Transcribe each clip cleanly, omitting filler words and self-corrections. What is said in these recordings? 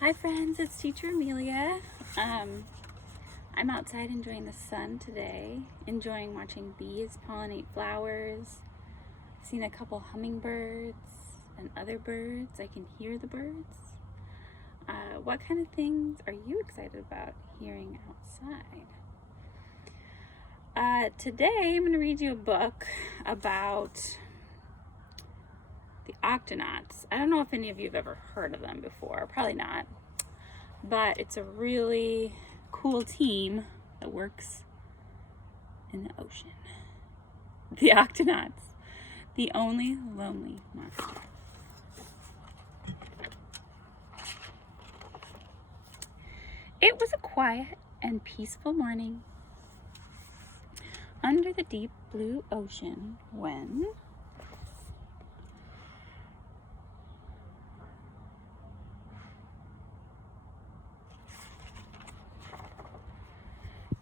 Hi friends, it's Teacher Amelia. I'm outside enjoying the sun today, enjoying watching bees pollinate flowers. I've seen a couple hummingbirds and other birds. I can hear the birds. What kind of things are you excited about hearing outside? Today I'm going to read you a book about the Octonauts. I don't know if any of you have ever heard of them before, probably not, but it's a really cool team that works in the ocean. The Octonauts, the only lonely monster. It was a quiet and peaceful morning under the deep blue ocean when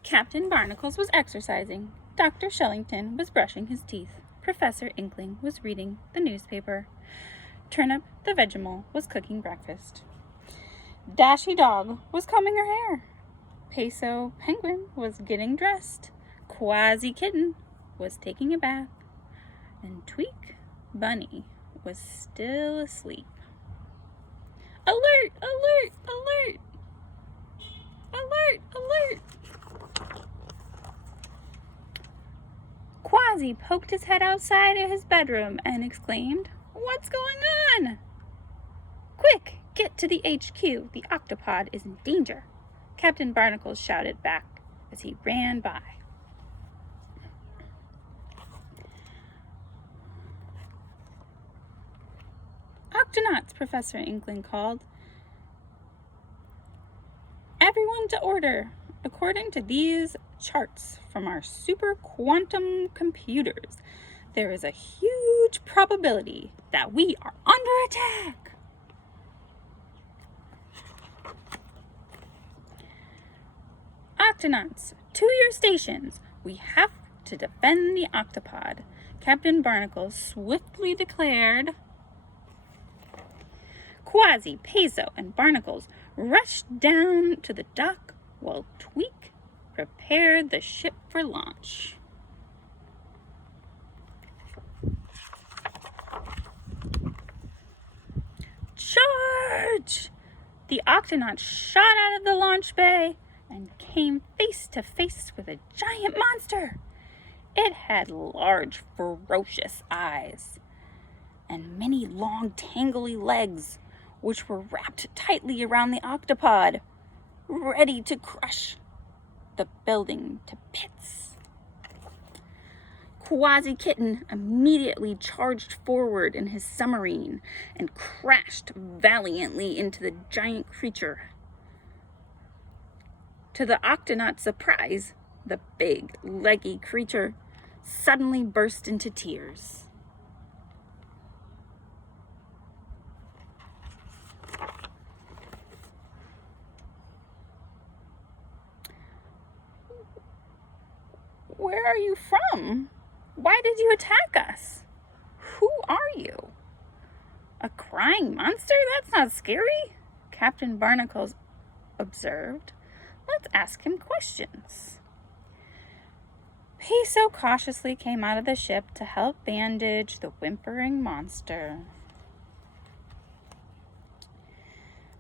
Captain Barnacles was exercising. Dr. Shellington was brushing his teeth. Professor Inkling was reading the newspaper. Turnip the Vegemite was cooking breakfast. Dashy Dog was combing her hair. Peso Penguin was getting dressed. Quasi Kitten was taking a bath. And Tweak Bunny was still asleep. Alert! Alert! Alert! Alert! Alert! Quasi poked his head outside of his bedroom and exclaimed, "What's going on?" "Quick, get to the HQ. The octopod is in danger," Captain Barnacles shouted back as he ran by. "Octonauts," Professor Inkling called. "Everyone to order. According to these charts from our super quantum computers, there is a huge probability that we are under attack." "Octonauts, to your stations. We have to defend the octopod," Captain Barnacles swiftly declared. Quasi, Peso, and Barnacles rushed down to the dock while Tweak prepared the ship for launch. Charge! The Octonauts shot out of the launch bay and came face to face with a giant monster. It had large, ferocious eyes and many long, tangly legs, which were wrapped tightly around the octopod, ready to crush the building to bits. Quasi Kitten immediately charged forward in his submarine and crashed valiantly into the giant creature. To the Octonaut's surprise, the big, leggy creature suddenly burst into tears. "Where are you from? Why did you attack us? Who are you?" "A crying monster? That's not scary," Captain Barnacles observed. "Let's ask him questions." Peso cautiously came out of the ship to help bandage the whimpering monster.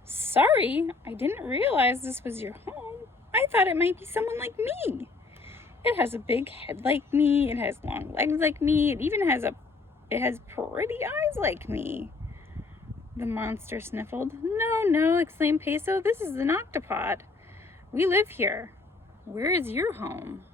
"Sorry, I didn't realize this was your home. I thought it might be someone like me. It has a big head like me, it has long legs like me, it even has pretty eyes like me," the monster sniffled. No, exclaimed Peso. "This is an octopod. We live here. Where is your home?"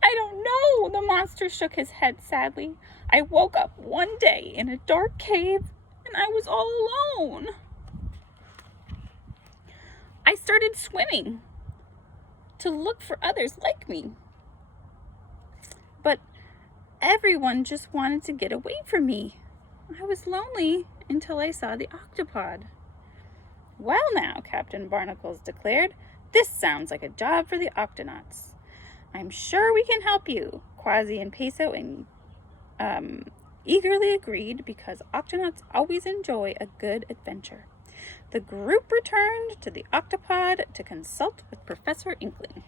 "I don't know," the monster shook his head sadly. "I woke up one day in a dark cave and I was all alone. I started swimming to look for others like me. But everyone just wanted to get away from me. I was lonely until I saw the octopod." "Well now," Captain Barnacles declared, "this sounds like a job for the Octonauts. I'm sure we can help you." Quasi and Peso eagerly agreed because Octonauts always enjoy a good adventure. The group returned to the octopod to consult with Professor Inkling.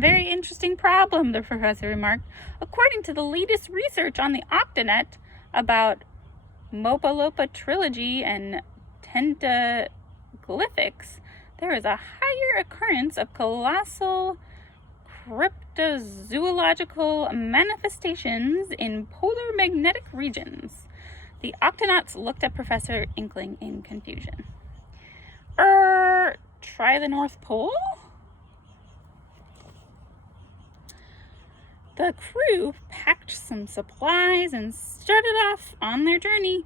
Very interesting problem, the professor remarked. According to the latest research on the Octonet about Mopalopa trilogy and tentaglyphics, there is a higher occurrence of colossal cryptozoological manifestations in polar magnetic regions. The Octonauts looked at Professor Inkling in confusion. Try the North Pole? The crew packed some supplies and started off on their journey.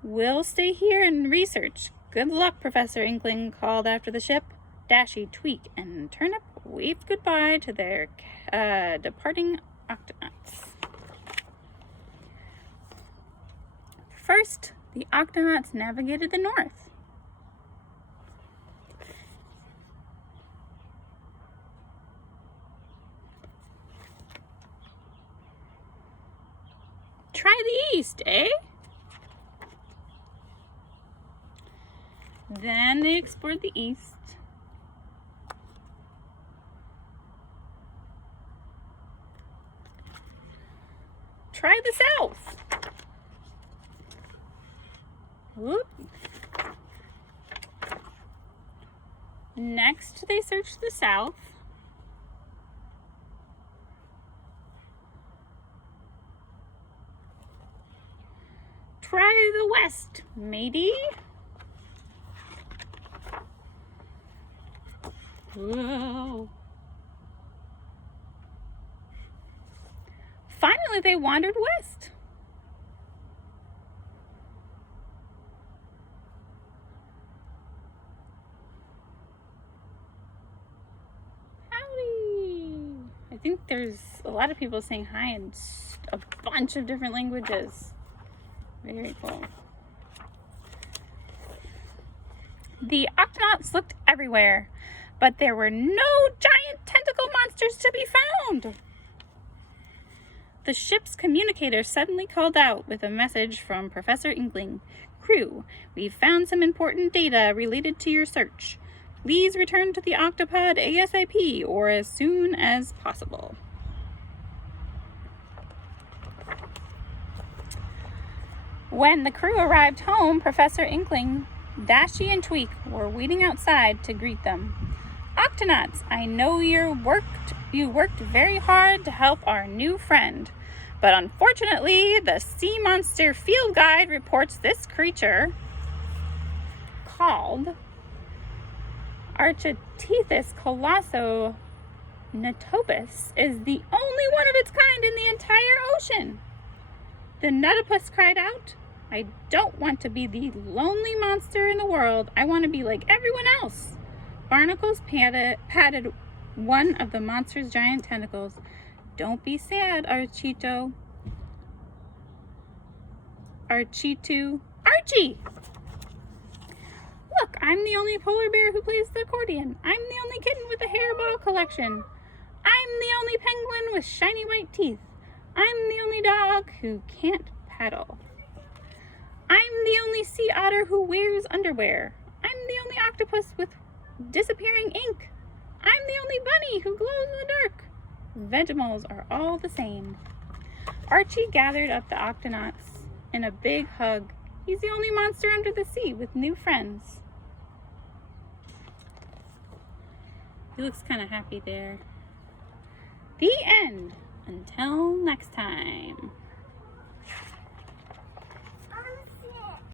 We'll stay here and research. Good luck, Professor Inkling called after the ship. Dashy, Tweak, and Turnip waved goodbye to their departing Octonauts. First, the Octonauts navigated the north. Try the east, eh? Then they explored the east. Try the south. Whoop. Next, they searched the south. Try the west, matey. Whoa. Finally, they wandered west. Howdy. I think there's a lot of people saying hi in a bunch of different languages. Very cool. The Octonauts looked everywhere, but there were no giant tentacle monsters to be found. The ship's communicator suddenly called out with a message from Professor Inkling. Crew, we've found some important data related to your search. Please return to the octopod ASAP or as soon as possible. When the crew arrived home, Professor Inkling, Dashy, and Tweak were waiting outside to greet them. Octonauts, I know you worked very hard to help our new friend, but unfortunately, the Sea Monster Field Guide reports this creature, called Architethus colossonotopus, is the only one of its kind in the entire ocean. The Nutopus cried out, I don't want to be the lonely monster in the world. I want to be like everyone else. Barnacles patted one of the monster's giant tentacles. Don't be sad, Archie! Look, I'm the only polar bear who plays the accordion. I'm the only kitten with a hairball collection. I'm the only penguin with shiny white teeth. I'm the only dog who can't paddle. I'm the only sea otter who wears underwear. I'm the only octopus with disappearing ink. I'm the only bunny who glows in the dark. Vegemals are all the same. Archie gathered up the Octonauts in a big hug. He's the only monster under the sea with new friends. He looks kind of happy there. The end. Until next time.